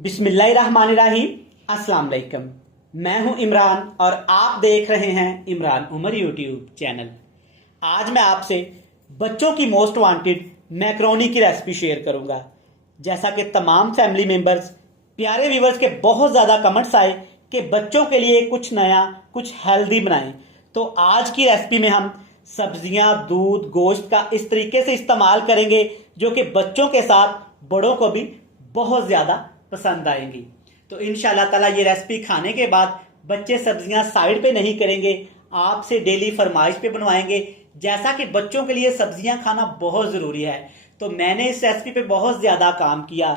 बिस्मिल्लाहिर्रहमानिर्रहीम। अस्सलाम वालेकुम। मैं हूं इमरान और आप देख रहे हैं इमरान उमर यूट्यूब चैनल। आज मैं आपसे बच्चों की मोस्ट वांटेड मैक्रोनी की रेसिपी शेयर करूंगा। जैसा कि तमाम फैमिली मेंबर्स, प्यारे व्यूवर्स के बहुत ज़्यादा कमेंट्स आए कि बच्चों के लिए कुछ नया, कुछ हेल्दी बनाएं, तो आज की रेसिपी में हम सब्जियां, दूध, गोश्त का इस तरीके से इस्तेमाल करेंगे जो कि बच्चों के साथ बड़ों को भी बहुत ज़्यादा पसंद आएंगी। तो इंशाल्लाह ताला ये रेसिपी खाने के बाद बच्चे सब्जियां साइड पे नहीं करेंगे, आपसे डेली फरमाइश पे बनवाएंगे। जैसा कि बच्चों के लिए सब्जियां खाना बहुत ज़रूरी है, तो मैंने इस रेसिपी पे बहुत ज़्यादा काम किया,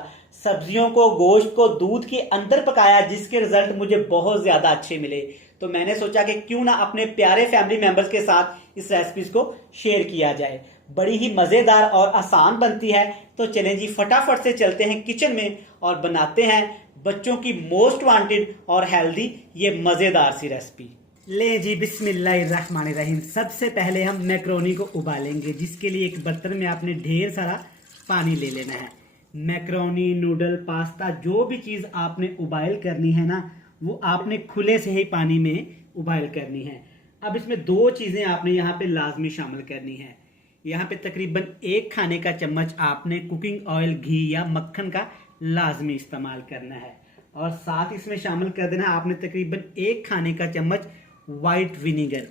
सब्जियों को, गोश्त को दूध के अंदर पकाया, जिसके रिजल्ट मुझे बहुत ज़्यादा अच्छे मिले। तो मैंने सोचा कि क्यों ना अपने प्यारे फैमिली मेंबर्स के साथ इस रेसिपी को शेयर किया जाए। बड़ी ही मज़ेदार और आसान बनती है। तो चलें जी, फटाफट से चलते हैं किचन में और बनाते हैं बच्चों की मोस्ट वांटेड और हेल्दी ये मज़ेदार सी रेसिपी। ले जी, बिस्मिल्लाहिर्रहमानिर्रहीम। सबसे पहले हम मैक्रोनी को उबालेंगे, जिसके लिए एक बर्तन में आपने ढेर सारा पानी ले लेना है। मैक्रोनी, नूडल, पास्ता, जो भी चीज़ आपने उबाइल करनी है ना, वो आपने खुले से ही पानी में उबाइल करनी है। अब इसमें दो चीज़ें आपने यहाँ पे लाजमी शामिल करनी है। यहाँ पे तकरीबन 1 खाने का चम्मच आपने कुकिंग ऑयल, घी या मक्खन का लाजमी इस्तेमाल करना है, और साथ इसमें शामिल कर देना है आपने तकरीबन 1 खाने का चम्मच वाइट विनीगर,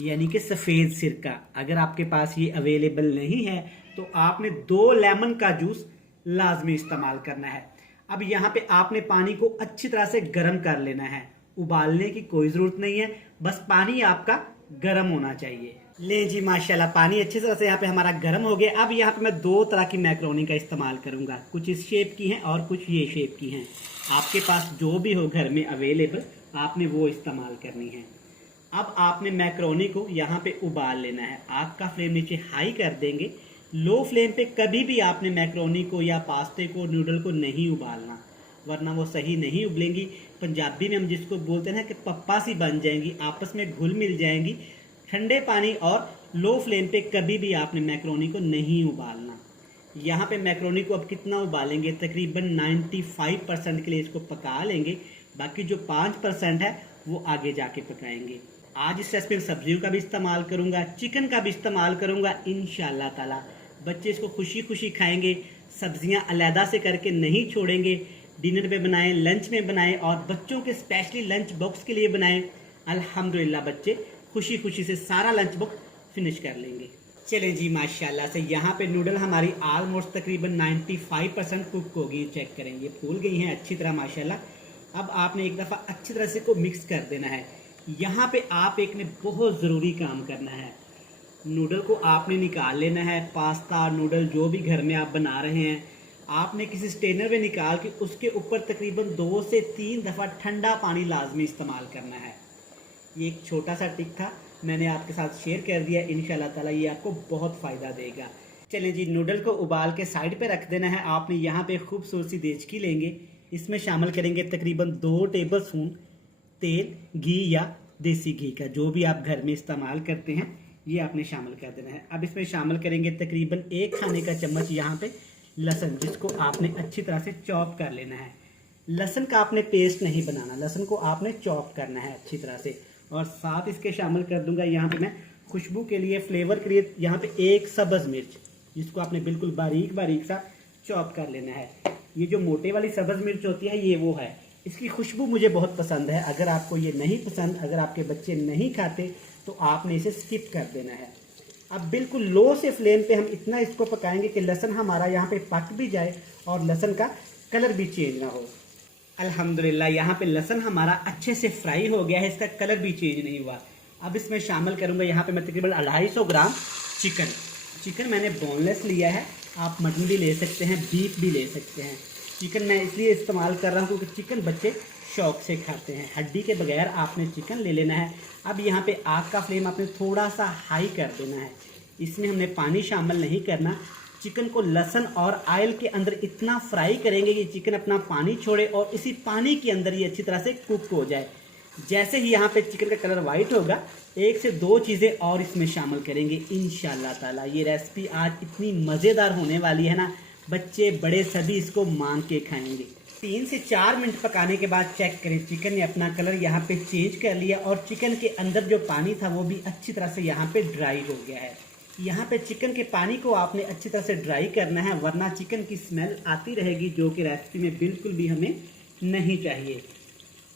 यानी कि सफ़ेद सिरका। अगर आपके पास ये अवेलेबल नहीं है तो आपने 2 लेमन का जूस लाजमी इस्तेमाल करना है। अब यहाँ पे आपने पानी को अच्छी तरह से गर्म कर लेना है। उबालने की कोई ज़रूरत नहीं है, बस पानी आपका गर्म होना चाहिए। ले जी, माशाल्लाह पानी अच्छी तरह से यहाँ पे हमारा गर्म हो गया। अब यहाँ पे मैं 2 तरह की मैक्रोनी का इस्तेमाल करूँगा, कुछ इस शेप की हैं और कुछ ये शेप की हैं। आपके पास जो भी हो घर में अवेलेबल, आपने वो इस्तेमाल करनी है। अब आपने मैक्रोनी को यहाँ पे उबाल लेना है। आग का फ्लेम नीचे हाई कर देंगे। लो फ्लेम पे कभी भी आपने मैक्रोनी को या पास्ते को, नूडल को नहीं उबालना, वरना वो सही नहीं उबलेंगी। पंजाबी में हम जिसको बोलते हैं कि पप्पा सी बन जाएंगी, आपस में घुल मिल जाएंगी। ठंडे पानी और लो फ्लेम पे कभी भी आपने मैक्रोनी को नहीं उबालना। यहाँ पे मैक्रोनी को अब कितना उबालेंगे, तकरीबन 95% के लिए इसको पका लेंगे। बाकी जो 5% है वो आगे जाके पकाएंगे। आज इस रेसिपी में सब्जियों का भी इस्तेमाल करूँगा, चिकन का भी इस्तेमाल करूँगा। इंशाल्लाह ताला बच्चे इसको खुशी खुशी खाएंगे। सब्जियाँ अलहदा से करके नहीं छोड़ेंगे। डिनर पे बनाएं, लंच में बनाएं, और बच्चों के स्पेशली लंच बॉक्स के लिए बनाएं। अल्हम्दुलिल्लाह बच्चे खुशी खुशी से सारा लंच बॉक्स फिनिश कर लेंगे। चलें जी, माशाल्लाह से यहाँ पे नूडल हमारी ऑलमोस्ट तकरीबन 95% कुक होगी। चेक करें, ये फूल गई हैं अच्छी तरह माशाल्लाह। अब आपने एक दफ़ा अच्छी तरह से को मिक्स कर देना है। यहाँ पे आप एक ने बहुत ज़रूरी काम करना है। नूडल को आपने निकाल लेना है। पास्ता, नूडल जो भी घर में आप बना रहे हैं, आपने किसी स्ट्रेनर में निकाल के उसके ऊपर तकरीबन 2 से 3 दफ़ा ठंडा पानी लाजमी इस्तेमाल करना है। ये एक छोटा सा टिप था, मैंने आपके साथ शेयर कर दिया। इंशाल्लाह ताला ये आपको बहुत फ़ायदा देगा। चलें जी, नूडल को उबाल के साइड पे रख देना है। आपने यहाँ पे खूबसूरत सी देचकी लेंगे, इसमें शामिल करेंगे तकरीबन 2 टेबल स्पून तेल, घी या देसी घी का, जो भी आप घर में इस्तेमाल करते हैं, ये आपने शामिल कर देना है। अब इसमें शामिल करेंगे तकरीबन 1 खाने का चम्मच यहाँ पे लहसुन, जिसको आपने अच्छी तरह से चॉप कर लेना है। लहसुन का आपने पेस्ट नहीं बनाना, लहसुन को आपने चॉप करना है अच्छी तरह से। और साथ इसके शामिल कर दूंगा यहाँ पे मैं खुशबू के लिए, फ्लेवर के लिए, यहाँ पे 1 सब्ज़ मिर्च, जिसको आपने बिल्कुल बारीक बारीक सा चॉप कर लेना है। ये जो मोटे वाली सब्ज़ मिर्च होती है, ये वो है। इसकी खुशबू मुझे बहुत पसंद है। अगर आपको ये नहीं पसंद, अगर आपके बच्चे नहीं खाते, तो आपने इसे स्किप कर देना है। अब बिल्कुल लो से फ्लेम पे हम इतना इसको पकाएंगे कि लहसुन हमारा यहाँ पे पक भी जाए और लहसुन का कलर भी चेंज ना हो। अल्हम्दुलिल्लाह यहाँ पे लहसुन हमारा अच्छे से फ्राई हो गया है, इसका कलर भी चेंज नहीं हुआ। अब इसमें शामिल करूँगा यहाँ पे मैं तकरीबन 250 ग्राम चिकन मैंने बोनलेस लिया है। आप मटन भी ले सकते हैं, बीफ भी ले सकते हैं। चिकन मैं इसलिए इस्तेमाल कर रहा हूँ क्योंकि चिकन बच्चे शौक से खाते हैं। हड्डी के बगैर आपने चिकन ले लेना है। अब यहाँ पे आग का फ्लेम आपने थोड़ा सा हाई कर देना है। इसमें हमने पानी शामिल नहीं करना। चिकन को लहसुन और ऑयल के अंदर इतना फ्राई करेंगे कि चिकन अपना पानी छोड़े और इसी पानी के अंदर ये अच्छी तरह से कुक हो जाए। जैसे ही यहाँ पे चिकन का कलर वाइट होगा, 1 से 2 चीज़ें और इसमें शामिल करेंगे। इंशाल्लाह ताला ये रेसिपी आज इतनी मज़ेदार होने वाली है ना, बच्चे बड़े सभी इसको मान के खाएंगे। 3 से 4 मिनट पकाने के बाद चेक करें, चिकन ने अपना कलर यहाँ पे चेंज कर लिया और चिकन के अंदर जो पानी था वो भी अच्छी तरह से यहाँ पे ड्राई हो गया है। यहाँ पे चिकन के पानी को आपने अच्छी तरह से ड्राई करना है, वरना चिकन की स्मेल आती रहेगी जो कि रेसिपी में बिल्कुल भी हमें नहीं चाहिए।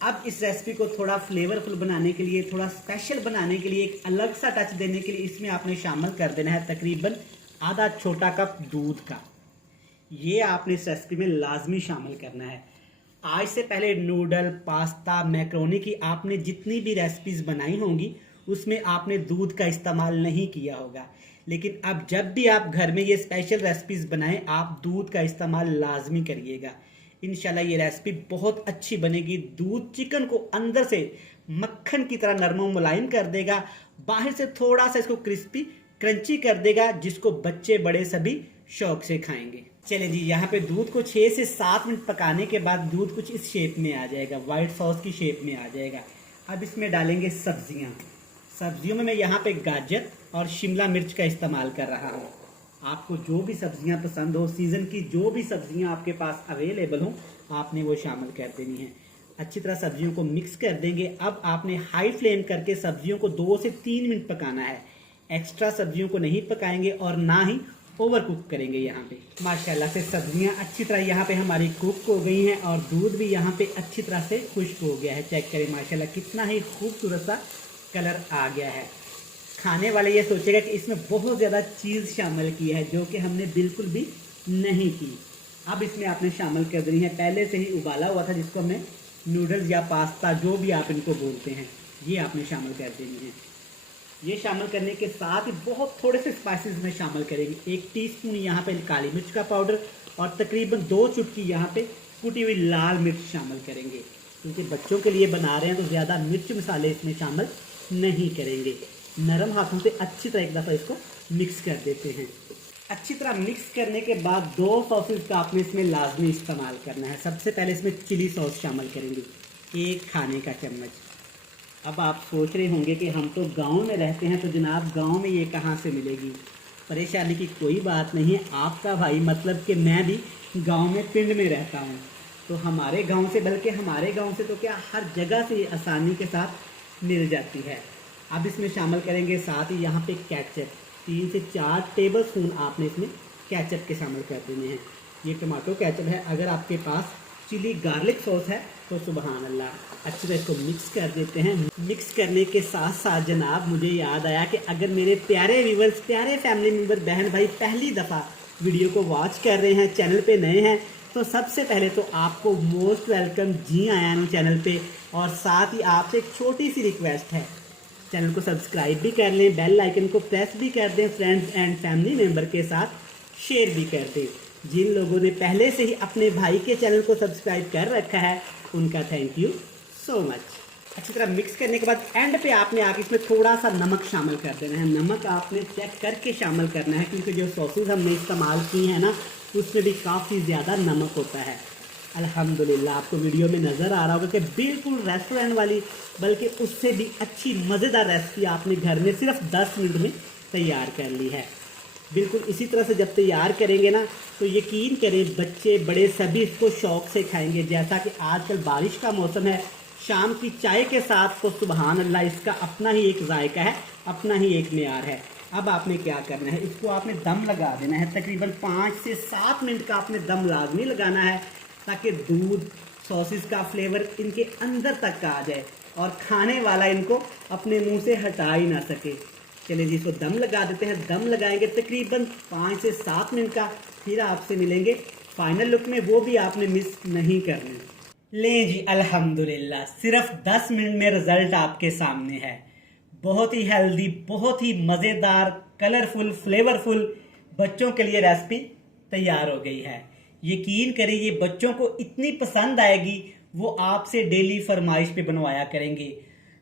अब इस रेसिपी को थोड़ा फ्लेवरफुल बनाने के लिए, थोड़ा स्पेशल बनाने के लिए, एक अलग सा टच देने के लिए इसमें आपने शामिल कर देना है तकरीबन आधा छोटा कप दूध का। ये आपने इस रेसिपी में लाजमी शामिल करना है। आज से पहले नूडल, पास्ता, मैक्रोनी की आपने जितनी भी रेसिपीज बनाई होंगी उसमें आपने दूध का इस्तेमाल नहीं किया होगा, लेकिन अब जब भी आप घर में ये स्पेशल रेसिपीज बनाएं आप दूध का इस्तेमाल लाजमी करिएगा। इंशाल्लाह ये रेसिपी बहुत अच्छी बनेगी। दूध चिकन को अंदर से मक्खन की तरह नरम और मुलायम कर देगा, बाहर से थोड़ा सा इसको क्रिस्पी क्रंची कर देगा, जिसको बच्चे बड़े सभी शौक से खाएंगे। चले जी, यहाँ पे दूध को 6 से 7 मिनट पकाने के बाद दूध कुछ इस शेप में आ जाएगा, व्हाइट सॉस की शेप में आ जाएगा। अब इसमें डालेंगे सब्जियाँ। सब्जियों में मैं यहाँ पे गाजर और शिमला मिर्च का इस्तेमाल कर रहा हूँ। आपको जो भी सब्जियाँ पसंद हो, सीजन की जो भी सब्जियाँ आपके पास अवेलेबल हो, आपने वो शामिल कर देनी है। अच्छी तरह सब्जियों को मिक्स कर देंगे। अब आपने हाई फ्लेम करके सब्जियों को 2 से 3 मिनट पकाना है। एक्स्ट्रा सब्जियों को नहीं पकाएंगे और ना ही ओवर कुक करेंगे। यहाँ पे माशाल्लाह से सब्जियां अच्छी तरह यहाँ पे हमारी कुक हो गई हैं और दूध भी यहाँ पे अच्छी तरह से खुश्क हो गया है। चेक करें माशाल्लाह कितना ही खूबसूरत सा कलर आ गया है। खाने वाले ये सोचेगा कि इसमें बहुत ज़्यादा चीज़ शामिल की है, जो कि हमने बिल्कुल भी नहीं की। अब इसमें आपने शामिल कर देनी है पहले से ही उबाला हुआ था, जिसको हमने नूडल्स या पास्ता जो भी आप इनको बोलते हैं, ये आपने शामिल कर देनी है। ये शामिल करने के साथ ही बहुत थोड़े से स्पाइसेस में शामिल करेंगे। 1 टीस्पून यहाँ पे काली मिर्च का पाउडर और तकरीबन 2 चुटकी यहाँ पे कुटी हुई लाल मिर्च शामिल करेंगे, क्योंकि बच्चों के लिए बना रहे हैं तो ज़्यादा मिर्च मसाले इसमें शामिल नहीं करेंगे। नरम हाथों से अच्छी तरह एक दफ़ा इसको मिक्स कर देते हैं। अच्छी तरह मिक्स करने के बाद 2 सॉसेस का आपने इसमें लाजमी इस्तेमाल करना है। सबसे पहले इसमें चिली सॉस शामिल करेंगे, 1 खाने का चम्मच। अब आप सोच रहे होंगे कि हम तो गांव में रहते हैं, तो जनाब गांव में ये कहाँ से मिलेगी। परेशानी की कोई बात नहीं है। आपका भाई मतलब कि मैं भी गांव में पिंड में रहता हूँ, तो हमारे गांव से, बल्कि हमारे गांव से तो क्या हर जगह से ये आसानी के साथ मिल जाती है। अब इसमें शामिल करेंगे साथ ही यहाँ पे केचप। 3 से 4 टेबल स्पून आपने इसमें केचप के शामिल कर देने हैं। ये टमाटो केचप है। अगर आपके पास चिली गार्लिक सॉस है तो सुबहान अल्लाह। अच्छी तरह इसको मिक्स कर देते हैं। मिक्स करने के साथ साथ जनाब मुझे याद आया कि अगर मेरे प्यारे व्यूवर्स, प्यारे फैमिली मेम्बर, बहन भाई पहली दफ़ा वीडियो को वॉच कर रहे हैं, चैनल पे नए हैं, तो सबसे पहले तो आपको मोस्ट वेलकम, जी आया हूँ चैनल पे। और साथ ही आपसे एक छोटी सी रिक्वेस्ट है, चैनल को सब्सक्राइब भी कर लें, बेल आइकन को प्रेस भी कर दें, फ्रेंड्स एंड फैमिली मेम्बर के साथ शेयर भी कर दें। जिन लोगों ने पहले से ही अपने भाई के चैनल को सब्सक्राइब कर रखा है उनका थैंक यू सो मच। अच्छी तरह मिक्स करने के बाद एंड पे आपने आके इसमें थोड़ा सा नमक शामिल कर देना है। नमक आपने चेक करके शामिल करना है, क्योंकि जो सॉसेस हमने इस्तेमाल की हैं ना, उसमें भी काफ़ी ज़्यादा नमक होता है। अल्हम्दुलिल्लाह आपको वीडियो में नज़र आ रहा होगा कि बिल्कुल रेस्टोरेंट वाली, बल्कि उससे भी अच्छी मज़ेदार रेसिपी आपने घर में सिर्फ 10 मिनट में तैयार कर ली है। बिल्कुल इसी तरह से जब तैयार करेंगे ना, तो यकीन करें बच्चे बड़े सभी इसको शौक से खाएंगे। जैसा कि आजकल बारिश का मौसम है, शाम की चाय के साथ तो सुबहान अल्लाह इसका अपना ही एक जायका है, अपना ही एक मेयार है। अब आपने क्या करना है, इसको आपने दम लगा देना है। तकरीबन 5 से 7 मिनट का आपने दम लाजमी लगाना है, ताकि दूध सॉसेस का फ्लेवर इनके अंदर तक आ जाए और खाने वाला इनको अपने मुंह से हटा ही ना सके। चलिए जी, इसको दम लगा देते हैं। दम लगाएंगे तकरीबन 5 से 7 मिनट का। फिर आपसे मिलेंगे फाइनल लुक में, वो भी आपने मिस नहीं करना। लें जी, अल्हम्दुलिल्लाह सिर्फ 10 मिनट में रिजल्ट आपके सामने है। बहुत ही हेल्दी, बहुत ही मज़ेदार, कलरफुल, फ्लेवरफुल बच्चों के लिए रेसिपी तैयार हो गई है। यकीन करिए ये बच्चों को इतनी पसंद आएगी, वो आपसे डेली फरमाइश पे बनवाया करेंगे।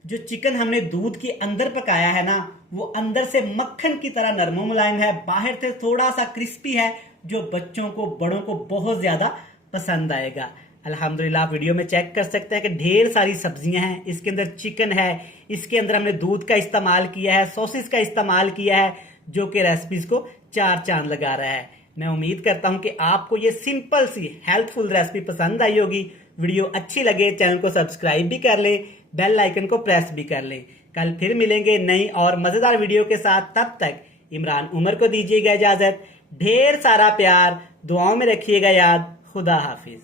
जो चिकन हमने दूध के अंदर पकाया है ना, वो अंदर से मक्खन की तरह नरम मुलायम है, बाहर से थोड़ा सा क्रिस्पी है, जो बच्चों को, बड़ों को बहुत ज़्यादा पसंद आएगा। अल्हम्दुलिल्लाह आप वीडियो में चेक कर सकते हैं कि ढेर सारी सब्जियां हैं, इसके अंदर चिकन है, इसके अंदर हमने दूध का इस्तेमाल किया है, सॉसेस का इस्तेमाल किया है, जो कि रेसिपीज़ को 4 चांद लगा रहा है। मैं उम्मीद करता हूं कि आपको ये सिंपल सी हेल्पफुल रेसिपी पसंद आई होगी। वीडियो अच्छी लगे चैनल को सब्सक्राइब भी कर लें, बेल आइकन को प्रेस भी कर लें। कल फिर मिलेंगे नई और मज़ेदार वीडियो के साथ। तब तक इमरान उमर को दीजिएगा इजाज़त। ढेर सारा प्यार, दुआओं में रखिएगा याद। खुदा हाफिज।